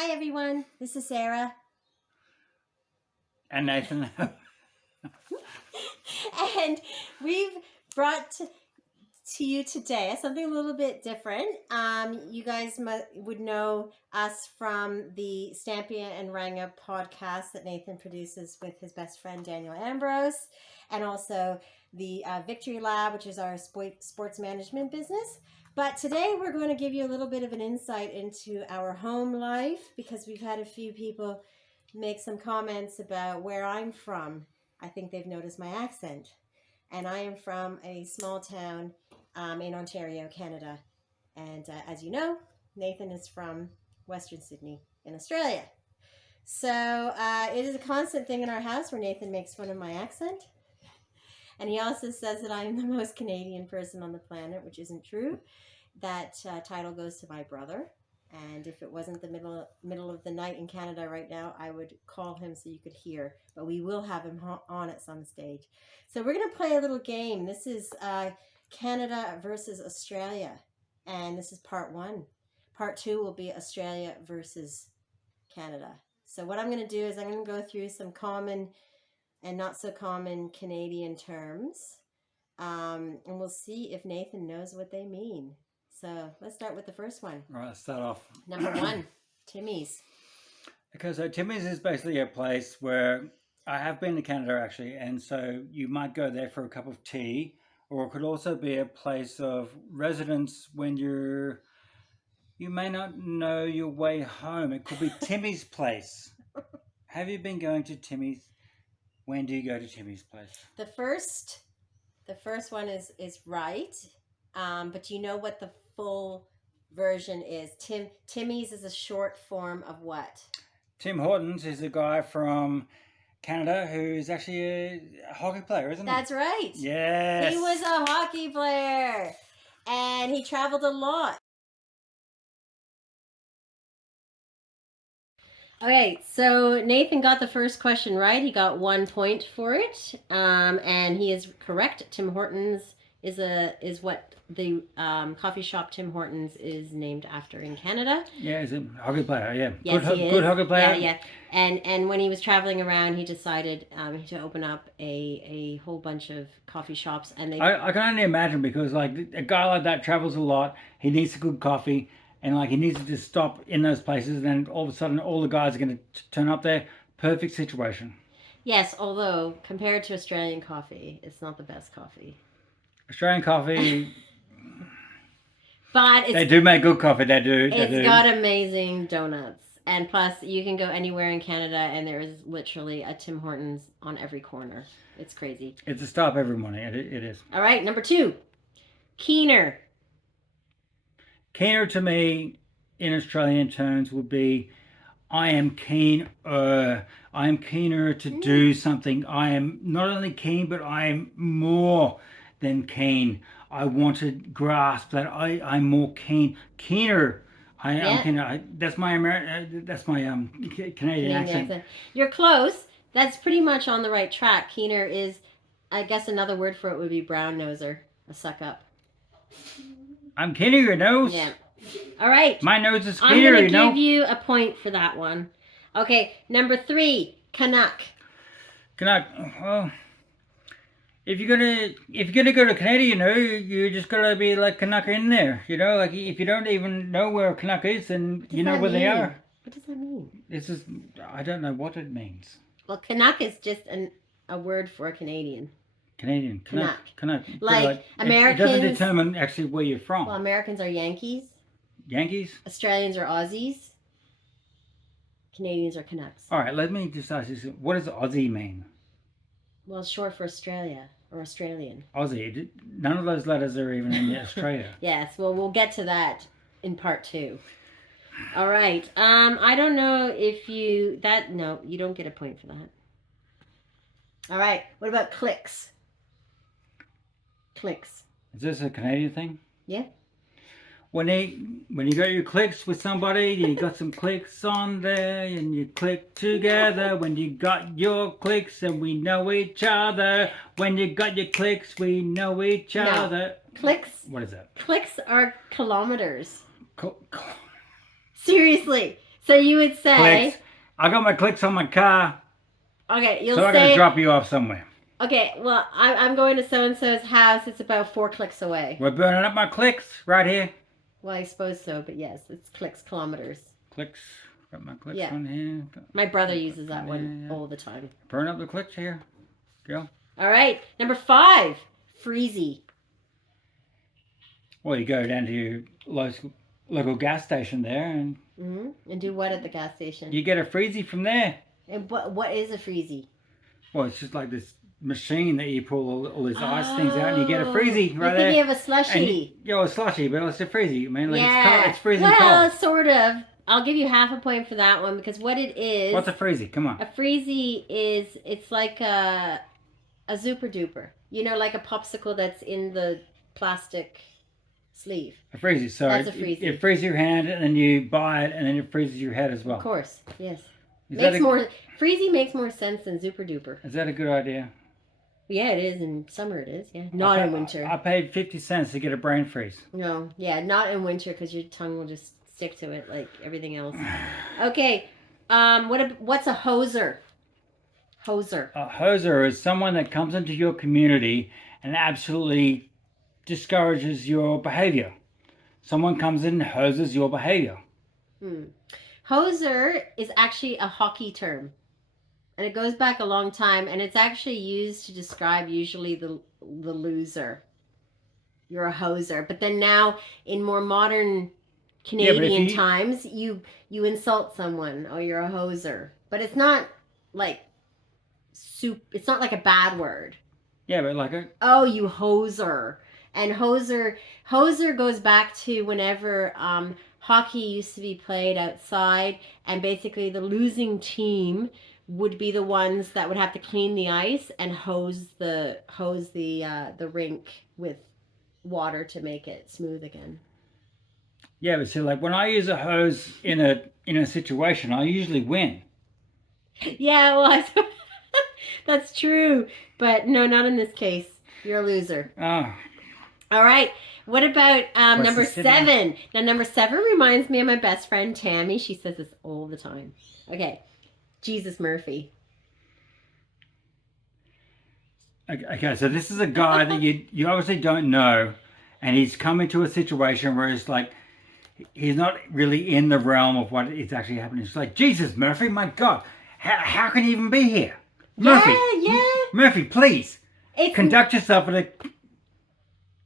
Hi everyone, this is Sarah. And Nathan. And we've brought to you today something a little bit different. You guys would know us from the Stampia and Ranga podcast that Nathan produces with his best friend Daniel Ambrose, and also the Victory Lab, which is our sports management business. But today we're going to give you a little bit of an insight into our home life, because we've had a few people make some comments about where I'm from. I think they've noticed my accent. And I am from a small town in Ontario, Canada. And as you know, Nathan is from Western Sydney in Australia. So it is a constant thing in our house where Nathan makes fun of my accent. And he also says that I am the most Canadian person on the planet, which isn't true. That title goes to my brother. And if it wasn't the middle of the night in Canada right now, I would call him so you could hear. But we will have him on at some stage. So we're going to play a little game. This is Canada versus Australia. And this is part 1. Part 2 will be Australia versus Canada. So what I'm going to do is I'm going to go through some common and not so common Canadian terms. And we'll see if Nathan knows what they mean. So let's start with the first one. All right, let's start off. Number 1, Timmy's. Okay, so Timmy's is basically a place where I have been to Canada actually, and so you might go there for a cup of tea, or it could also be a place of residence when you may not know your way home. It could be Timmy's place. Have you been going to Timmy's? When do you go to Timmy's place? The first one is right, but you know what the full version is. Timmy's is a short form of what? Tim Hortons is a guy from Canada who is actually a hockey player, isn't he? That's right. Yes. He was a hockey player, and he traveled a lot. Okay, so Nathan got the first question right. He got 1 point for it, and he is correct. Tim Hortons is what the coffee shop Tim Hortons is named after in Canada. Yeah, he's a hockey player. Yeah, yes, good hockey player. Yeah. And when he was traveling around, he decided to open up a whole bunch of coffee shops, and I can only imagine, because like a guy like that travels a lot. He needs a good coffee. And like he needs to just stop in those places, and then all of a sudden all the guys are going to turn up there. Perfect situation. Yes, although compared to Australian coffee, it's not the best coffee. Australian coffee, but they do make good coffee. They do. It's got amazing donuts, and plus you can go anywhere in Canada, and there is literally a Tim Hortons on every corner. It's crazy. It's a stop every morning. It is. All right, number 2, keener. Keener to me, in Australian terms, would be I am keener. I am keener to do something. I am not only keen, but I am more than keen. I want to grasp that I'm more keener. I'm keener. That's my Canadian accent. You're close. That's pretty much on the right track. Keener is, I guess another word for it would be brown noser, a suck up. I'm keener your nose. Yeah. All right. My nose is keener, I'm going to give you a point for that one. Okay, number 3, Canuck. Canuck. Well, if you're gonna go to Canada, you just gotta be like Canuck in there. Like if you don't even know where Canuck is, then you know where they are. What does that mean? This is, I don't know what it means. Well, Canuck is just a word for a Canadian. Canuck. Like Americans. It doesn't determine actually where you're from. Well, Americans are Yankees. Australians are Aussies. Canadians are Canucks. All right, let me just ask you, what does Aussie mean? Well, it's short for Australia or Australian. Aussie. None of those letters are even in Australia. Yes, well, we'll get to that in part 2. All right. I don't know if no, you don't get a point for that. All right. What about clicks? Clicks. Is this a Canadian thing? Yeah. When you got your clicks with somebody, you got some clicks on there, and you click together. When you got your clicks, and we know each other. When you got your clicks, we know each other. Clicks. What is that? Clicks are kilometers. Seriously. So you would say, Clicks. I got my clicks on my car, okay, you'll so I got to say, drop you off somewhere. okay, well, I'm going to so-and-so's house. It's about 4 clicks away. We're burning up my clicks right here. Well, I suppose so, but yes, it's clicks, kilometers. Clicks. Got my clicks Yeah. on here. My brother uses that one all the time. Burn up the clicks here. Go. All right, number 5, freezy. Well, you go down to your local gas station there, and And do what at the gas station? you get a freezy from there. And what is a freezy? Well, it's just like this machine that you pull all these ice things out, and you get a freezy right You're there. thinking of a slushy. Yeah, a slushy, but it's a freezy. I mean, like Yeah. it's freezing well, cold. sort of. I'll give you half a point for that one because what it is. What's a freezy? Come on. A freezy it's like a super duper. You know, like a popsicle that's in the plastic sleeve. A freezy. So That's a freezy. it freezes your hand, and then you buy it, and then it freezes your head as well. Of course, yes. Freezy makes more sense than super duper. Is that a good idea? Yeah, it is. In summer it is, yeah. Not in winter. I paid 50 cents to get a brain freeze. No, yeah, not in winter because your tongue will just stick to it like everything else. Okay, what's a hoser? Hoser. A hoser is someone that comes into your community and absolutely discourages your behavior. Someone comes in and hoses your behavior. Hoser is actually a hockey term. And it goes back a long time, and it's actually used to describe usually the loser. You're a hoser. But then now, in more modern Canadian times, you insult someone. Oh, you're a hoser. But it's not like it's not like a bad word. Yeah, but like a... Oh, you hoser. And hoser goes back to whenever hockey used to be played outside, and basically the losing team would be the ones that would have to clean the ice and hose the rink with water to make it smooth again. Yeah, but see, like when I use a hose in a situation, I usually win. Yeah, well, that's true, but no, not in this case. You're a loser. Oh. All right. What about number 7? Now, number 7 reminds me of my best friend Tammy. She says this all the time. Okay. Jesus Murphy. Okay, so this is a guy that you obviously don't know, and he's come into a situation where it's like he's not really in the realm of what is actually happening. It's like, Jesus, Murphy, my God, how can you even be here? Murphy, Yeah. Murphy, please conduct yourself in a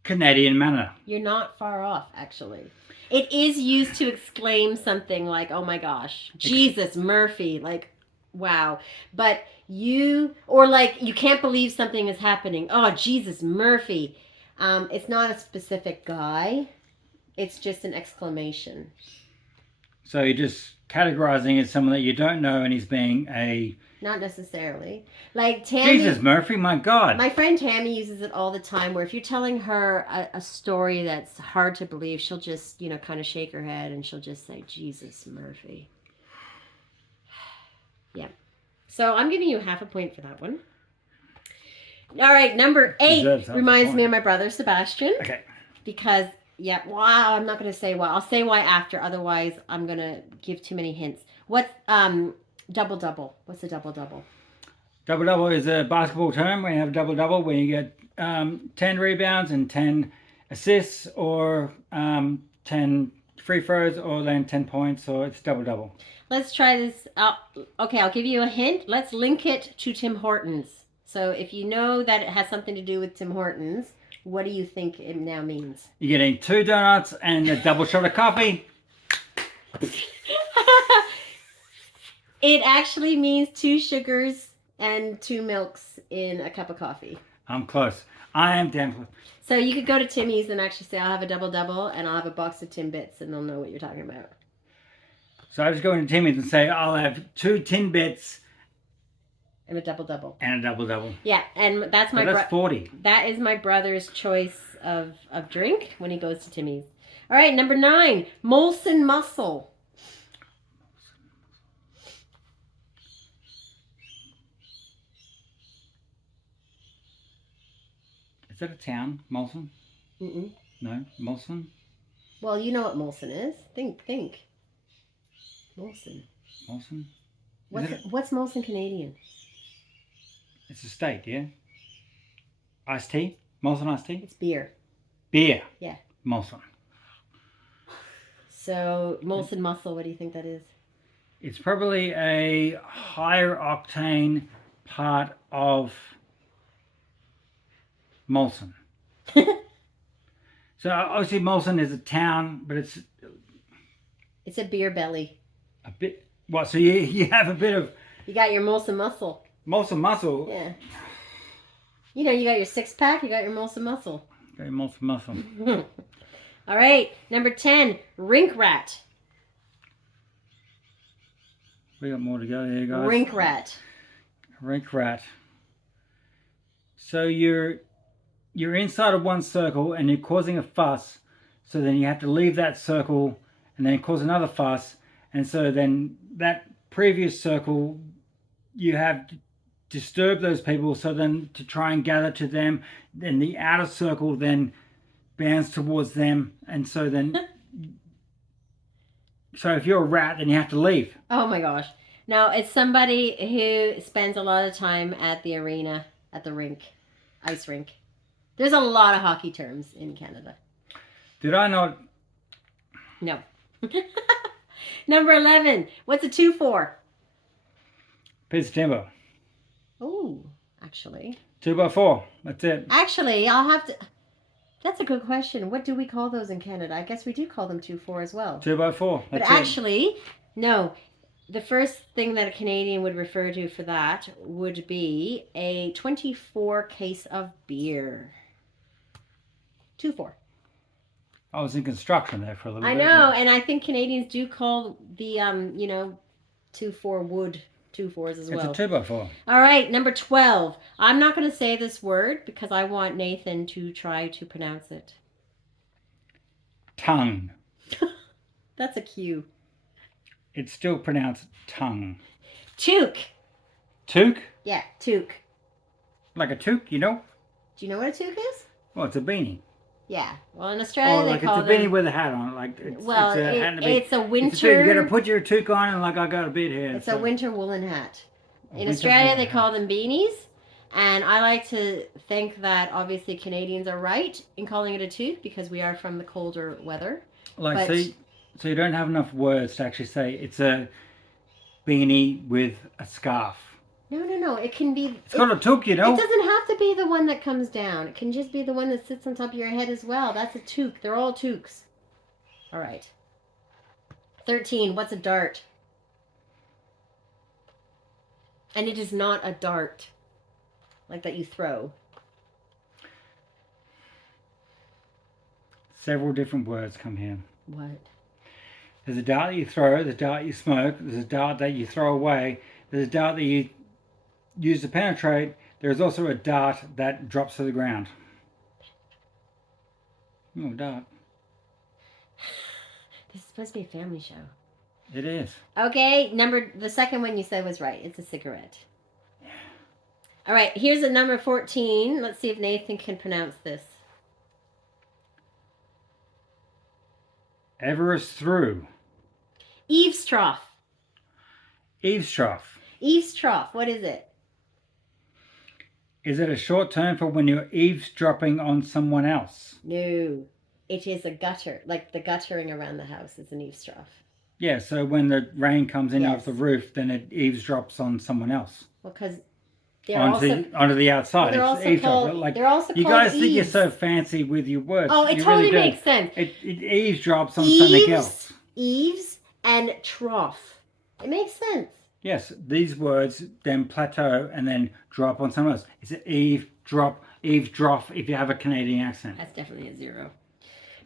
Canadian manner. You're not far off, actually. It is used to exclaim something like, oh my gosh, Jesus Murphy, like, wow. But you can't believe something is happening. Oh, Jesus Murphy. It's not a specific guy. It's just an exclamation. So you're just categorizing as someone that you don't know, and he's being a... Not necessarily. Like Tammy... Jesus Murphy, my God. My friend Tammy uses it all the time, where if you're telling her a story that's hard to believe, she'll just, kind of shake her head and she'll just say, Jesus Murphy. Yeah. So I'm giving you half a point for that one. All right, number 8 reminds me of my brother Sebastian. Okay. Because, wow, I'm not going to say why. I'll say why after. Otherwise, I'm going to give too many hints. What's double-double? What's a double-double? Double-double is a basketball term where you have a double-double where you get 10 rebounds and 10 assists, or 10 free throws, or then 10 points, so it's double-double. Let's try this. Okay, I'll give you a hint. Let's link it to Tim Hortons. So if you know that it has something to do with Tim Hortons, what do you think it now means? You're getting 2 donuts and a double shot of coffee. It actually means 2 sugars and 2 milks in a cup of coffee. I'm close. I am damn close. So you could go to Timmy's and actually say, I'll have a double-double, and I'll have a box of Timbits, and they'll know what you're talking about. So I just go into Timmy's and say, I'll have 2 tin bits. And a double-double. And a double-double. Yeah, and that's my... that's 40. That is my brother's choice of drink when he goes to Timmy's. All right, number 9, Molson Muscle. Is that a town, Molson? No, Molson? Well, you know what Molson is. Think. Molson. Molson? What's Molson Canadian? It's a state, yeah? Iced tea? Molson iced tea? It's beer. Beer. Yeah. Molson. So, Molson Muscle, what do you think that is? It's probably a higher octane part of Molson. So obviously Molson is a town, but it's a beer belly. a bit. What? So you have a bit of. You got your Molson Muscle. Molson Muscle. Yeah. You know, you got your 6-pack. You got your Molson Muscle. Okay, Molson Muscle. All right, number 10, Rink Rat. We got more to go here, guys. Rink Rat. Rink Rat. So you're inside of one circle and you're causing a fuss. So then you have to leave that circle and then cause another fuss. And so then that previous circle, you have disturbed those people. So then to try and gather to them, then the outer circle then bounds towards them. And so then, so if you're a rat, then you have to leave. Oh my gosh. Now, it's somebody who spends a lot of time at the arena, at the rink, ice rink. There's a lot of hockey terms in Canada. Did I not? No. Number 11. What's a 2-4? Piece of timber. Oh, actually. 2x4. That's it. Actually, I'll have to... That's a good question. What do we call those in Canada? I guess we do call them 2-4 as well. 2x4. But actually, no. The first thing that a Canadian would refer to for that would be a 24 case of beer. 2-4. I was in construction there for a little bit. I know, and I think Canadians do call the 2-4 wood 2-4s as well. It's a 2x4. All right, number 12. I'm not going to say this word because I want Nathan to try to pronounce it. Tongue. That's a cue. It's still pronounced tongue. Toque. Toque? Yeah, toque. Like a toque, you know? Do you know what a toque is? Well, it's a beanie. Yeah. Well, in Australia, like they call it's a beanie with a hat on it. Like it's it's a winter. You got to put your toque on, and like I got a beard here. It's a winter woolen hat. In Australia, they call them beanies, and I like to think that obviously Canadians are right in calling it a toque because we are from the colder weather. Like, so you don't have enough words to actually say it's a beanie with a scarf. No. It can be... It's got a toque, you know. It doesn't have to be the one that comes down. It can just be the one that sits on top of your head as well. That's a toque. They're all toques. All right. 13. What's a dart? And it is not a dart. Like that you throw. Several different words come here. What? There's a dart that you throw, there's a dart you smoke, there's a dart that you throw away, there's a dart that you use to penetrate, there's also a dart that drops to the ground. Oh, dart. This is supposed to be a family show. It is. Okay, the second one you said was right. It's a cigarette. Yeah. All right, here's a number 14. Let's see if Nathan can pronounce this. Everest through. Eavestrough. Eavestrough. Eavestrough. What is it? Is it a short term for when you're eavesdropping on someone else? No. It is a gutter. Like the guttering around the house is an eavestrough. Yeah, so when the rain comes in off the roof, then it eavesdrops on someone else. Well, because onto the outside. Well, they're also you called guys think eaves. you're so fancy with your words. Oh, it you totally really makes sense. It eavesdrops on something else. Eaves and trough. It makes sense. Yes, these words then plateau and then drop on someone else. It's an eavesdrop if you have a Canadian accent. That's definitely a 0.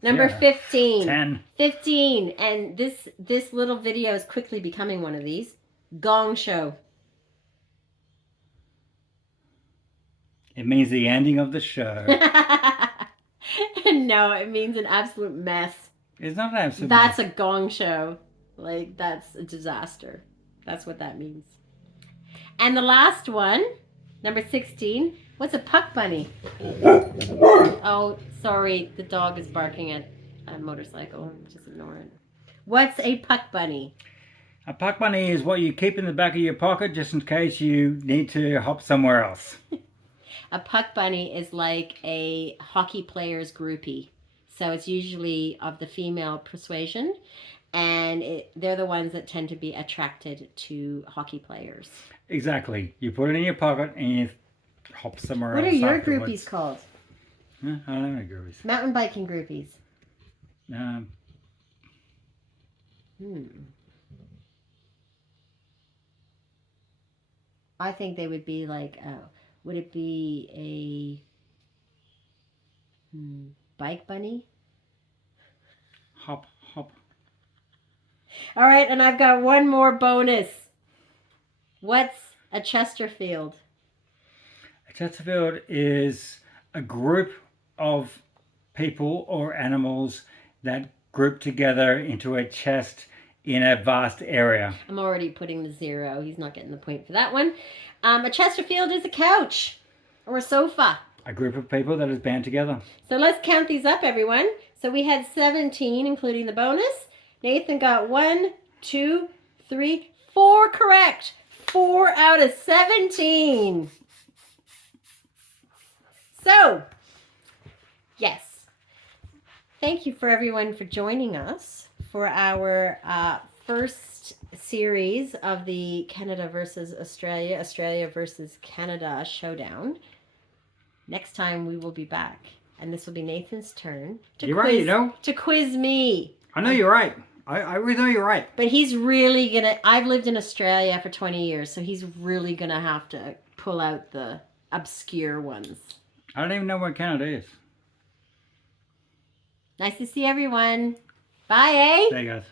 Number 15. 10. 15. And this little video is quickly becoming one of these. Gong show. It means the ending of the show. No, it means an absolute mess. It's not an absolute That's mess. a gong show. Like, that's a disaster. That's what that means. And the last one, number 16. What's a puck bunny? Oh, sorry. The dog is barking at a motorcycle. Just ignore it. What's a puck bunny? A puck bunny is what you keep in the back of your pocket just in case you need to hop somewhere else. A puck bunny is like a hockey player's groupie. So it's usually of the female persuasion, and they're the ones that tend to be attracted to hockey players. Exactly. You put it in your pocket and you hop somewhere else. What are your afterwards. groupies called? I don't know groupies. Mountain biking groupies. I think they would be like, would it be a bike bunny? Hop, hop. All right, and I've got one more bonus. What's a Chesterfield? A Chesterfield is a group of people or animals that group together into a chest in a vast area. I'm already putting the 0. He's not getting the point for that one. A Chesterfield is a couch or a sofa. A group of people that is band together. So let's count these up, everyone. So we had 17, including the bonus. Nathan got 1, 2, 3, 4 correct. 4 out of 17. So, yes. Thank you for everyone for joining us for our first series of the Canada versus Australia, Australia versus Canada showdown. Next time we will be back, and this will be Nathan's turn to quiz me. I know you're right. I really know you're right. But he's really gonna. I've lived in Australia for 20 years, so he's really gonna have to pull out the obscure ones. I don't even know what Canada is. Nice to see everyone. Bye, eh? There you go.